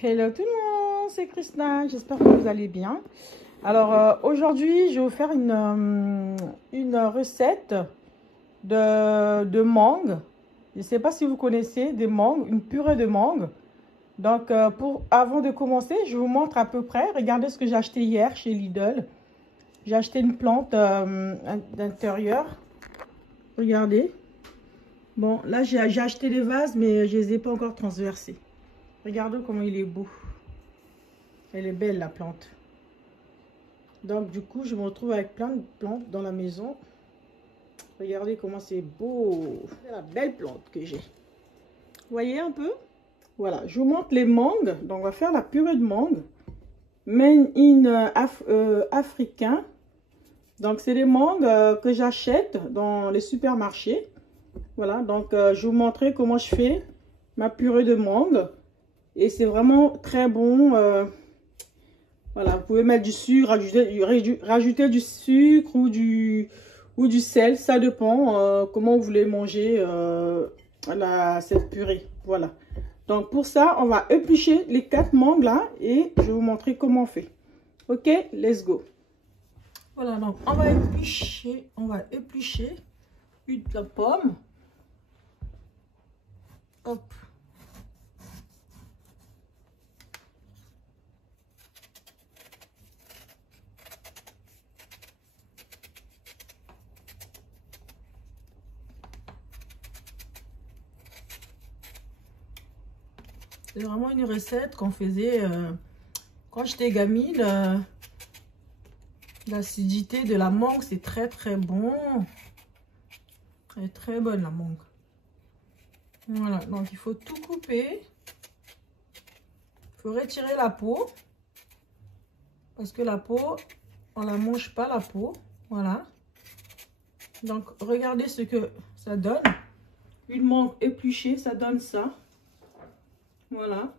Hello tout le monde, c'est Krishna, j'espère que vous allez bien. Alors aujourd'hui, je vais vous faire une recette de mangue. Je ne sais pas si vous connaissez des mangues, une purée de mangue. Donc avant de commencer, je vous montre à peu près. Regardez ce que j'ai acheté hier chez Lidl. J'ai acheté une plante d'intérieur. Regardez. Bon, là j'ai acheté des vases, mais je ne les ai pas encore transversés. Regardez comment il est beau. Elle est belle la plante. Donc du coup, je me retrouve avec plein de plantes dans la maison. Regardez comment c'est beau. C'est la belle plante que j'ai. Vous voyez un peu? Voilà, je vous montre les mangues. Donc on va faire la purée de mangue. Made in africain. Donc c'est des mangues que j'achète dans les supermarchés. Voilà, donc je vais vous montrer comment je fais ma purée de mangue. Et c'est vraiment très bon. Voilà, vous pouvez mettre du sucre, rajouter du sucre ou du sel. Ça dépend comment vous voulez manger cette purée. Voilà. Donc pour ça, on va éplucher les 4 mangues là. Et je vais vous montrer comment on fait. Ok, let's go. Voilà, donc on va éplucher une pomme. Hop. C'est vraiment une recette qu'on faisait quand j'étais gamine. L'acidité de la mangue, c'est très très bon. Elle est très bonne la mangue. Voilà, donc il faut tout couper. Il faut retirer la peau. Parce que la peau, on la mange pas la peau. Voilà. Donc regardez ce que ça donne. Une mangue épluchée, ça donne ça. Voilà.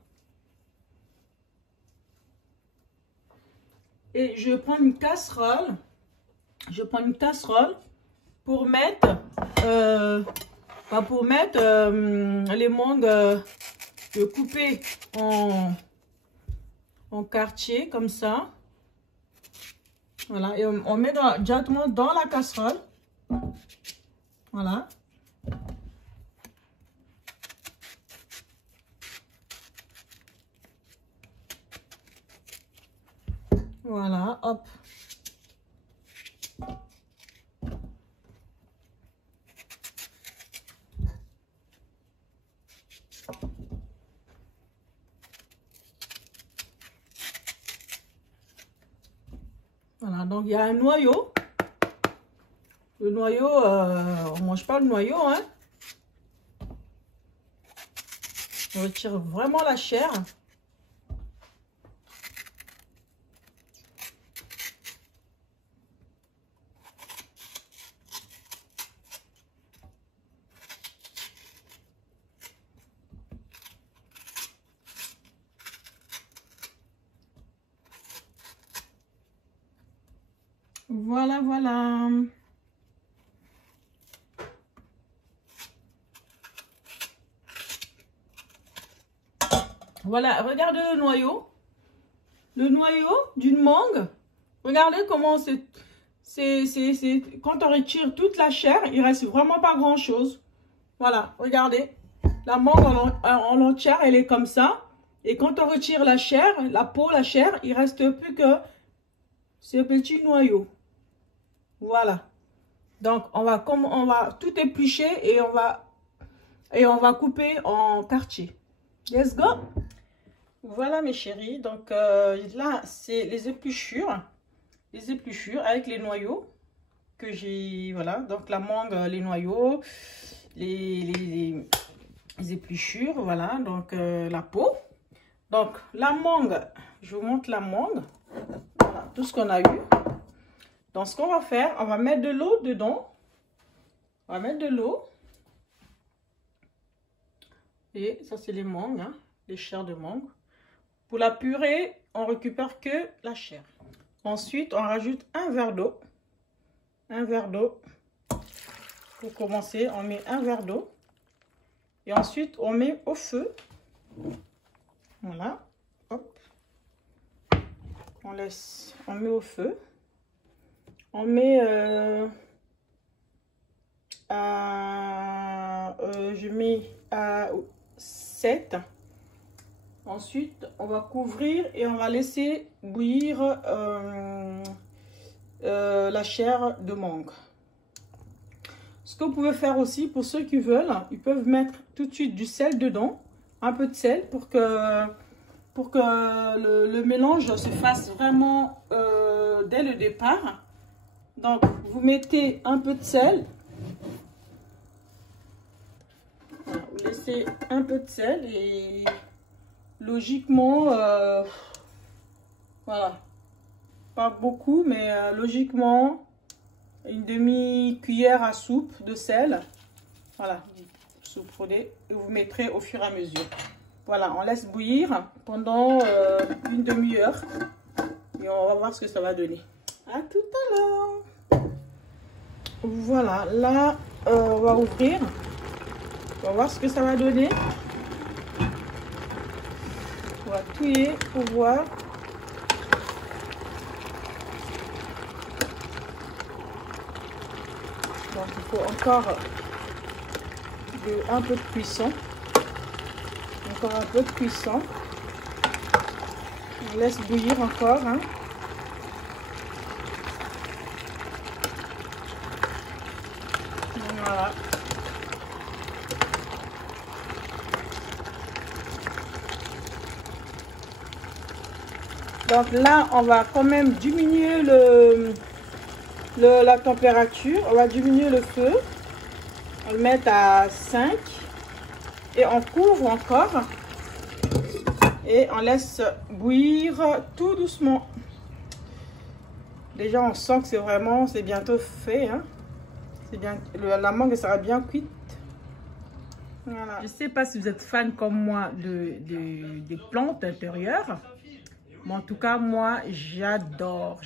Et je prends une casserole. Pour mettre, les mangues coupées en quartier comme ça. Voilà. Et on met directement dans la casserole. Voilà. Voilà, hop. Voilà, donc il y a un noyau. Le noyau, on mange pas le noyau, hein. On retire vraiment la chair. Voilà, voilà. Voilà, regardez le noyau. Le noyau d'une mangue. Regardez comment c'est... Quand on retire toute la chair, il reste vraiment pas grand-chose. Voilà, regardez. La mangue en entière, elle est comme ça. Et quand on retire la chair, la peau, la chair, il reste plus que ce petit noyau. Voilà. Donc, on va tout éplucher et on va couper en quartier. Let's go. Voilà mes chéris. Donc là, c'est les épluchures avec les noyaux que j'ai. Voilà. Donc la mangue, les noyaux, les épluchures. Voilà. Donc la peau. Donc la mangue, je vous montre la mangue. Voilà, tout ce qu'on a eu. Donc ce qu'on va faire, on va mettre de l'eau dedans. On va mettre de l'eau. Et ça, c'est les mangues, hein, les chairs de mangue. Pour la purée, on récupère que la chair. Ensuite, on rajoute un verre d'eau. Un verre d'eau. Pour commencer, on met un verre d'eau. Et ensuite, on met au feu. Voilà. on met au feu. On met je mets à 7. Ensuite, on va couvrir et on va laisser bouillir la chair de mangue. Ce que vous pouvez faire aussi, pour ceux qui veulent, ils peuvent mettre tout de suite du sel dedans, un peu de sel pour que le mélange se fasse vraiment dès le départ. Donc, vous mettez un peu de sel. Voilà, vous laissez un peu de sel et logiquement, voilà, pas beaucoup, mais logiquement, une demi-cuillère à soupe de sel. Voilà, vous saupoudrez et vous mettrez au fur et à mesure. Voilà, on laisse bouillir pendant une demi-heure et on va voir ce que ça va donner. À tout à l'heure. Voilà, là, on va ouvrir. On va voir ce que ça va donner. On va touiller pour voir. Donc, il faut encore un peu de cuisson. Encore un peu de cuisson. On laisse bouillir encore. Hein. Voilà. Donc là, on va quand même diminuer la température. On va diminuer le feu. On le met à 5. Et on couvre encore. Et on laisse bouillir tout doucement. Déjà, on sent que c'est bientôt fait. Hein. La mangue sera bien cuite. Voilà. Je ne sais pas si vous êtes fan comme moi des plantes intérieures. Mais en tout cas, moi, j'adore.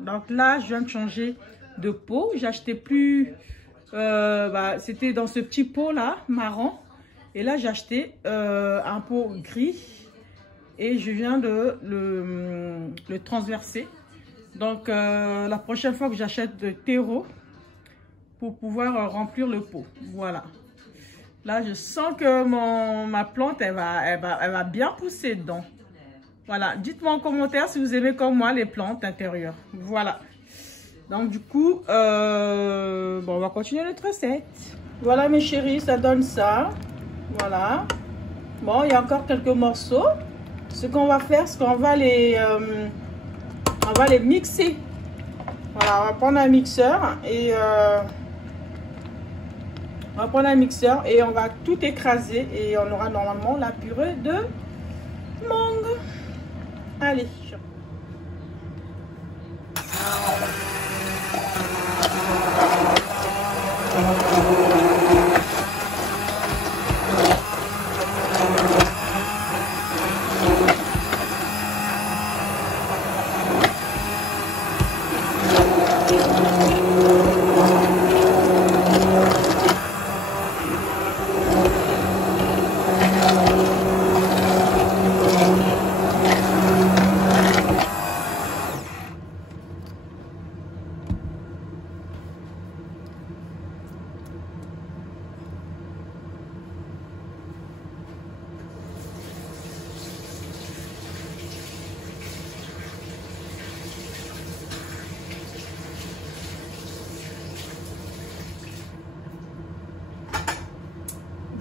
Donc là, je viens de changer de pot. J'ai acheté plus... c'était dans ce petit pot là, marron. Et là, j'ai acheté un pot gris. Et je viens de le transverser. Donc, la prochaine fois que j'achète de terreau, pour pouvoir remplir le pot. Voilà. Là, je sens que ma plante, elle va bien pousser dedans. Voilà. Dites-moi en commentaire si vous aimez comme moi les plantes intérieures. Voilà. Donc, du coup, on va continuer notre recette. Voilà, mes chéris, ça donne ça. Voilà. Bon, il y a encore quelques morceaux. Ce qu'on va faire, c'est qu'on va les mixer. Voilà, on va prendre un mixeur et on va tout écraser et on aura normalement la purée de mangue. Allez.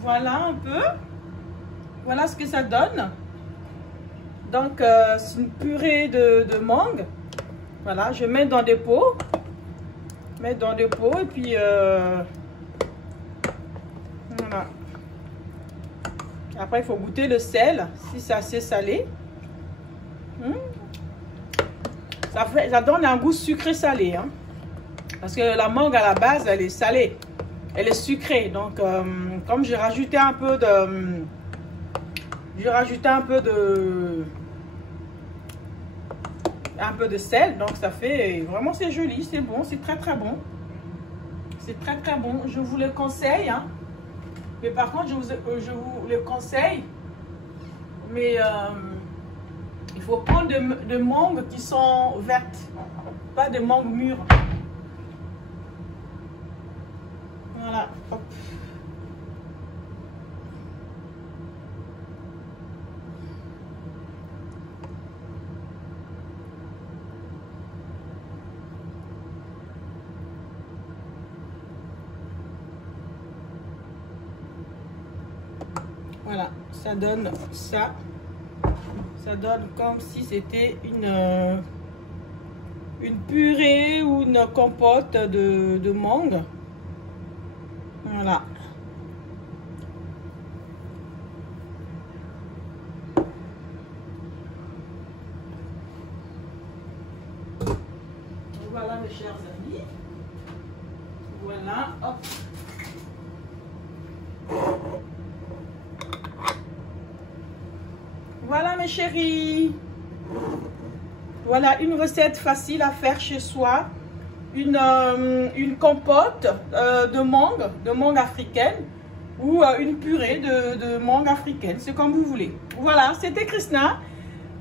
Voilà un peu. Voilà ce que ça donne. Donc, c'est une purée de mangue. Voilà, je mets dans des pots. Et puis, voilà. Après, il faut goûter le sel, si c'est assez salé. Ça donne un goût sucré-salé. Hein. Parce que la mangue, à la base, elle est salée. Elle est sucrée. Donc, comme j'ai rajouté un peu de... un peu de sel, donc ça fait vraiment, c'est joli, c'est bon, c'est très très bon, je vous le conseille, hein. Mais par contre je vous le conseille, mais Il faut prendre des mangues qui sont vertes, pas des mangues mûres. Voilà, hop. Voilà, ça donne ça. Ça donne comme si c'était une purée ou une compote de mangue. Voilà. Voilà mes chers amis. Voilà, hop. Voilà mes chéris. Voilà une recette facile à faire chez soi. Une compote de mangue africaine ou une purée de mangue africaine. C'est comme vous voulez. Voilà, c'était Krishna.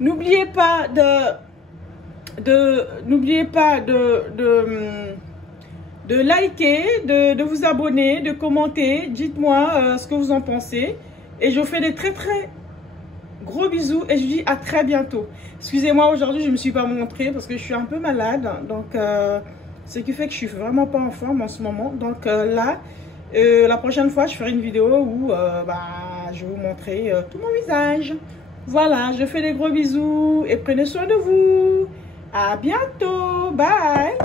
N'oubliez pas de liker, de vous abonner, de commenter. Dites-moi ce que vous en pensez. Et je vous fais des très gros bisous et je vous dis à très bientôt. Excusez-moi, aujourd'hui je ne me suis pas montrée parce que je suis un peu malade. Donc, ce qui fait que je suis vraiment pas en forme en ce moment. Donc là, la prochaine fois, je ferai une vidéo où je vais vous montrer tout mon visage. Voilà, je fais des gros bisous et prenez soin de vous. À bientôt. Bye.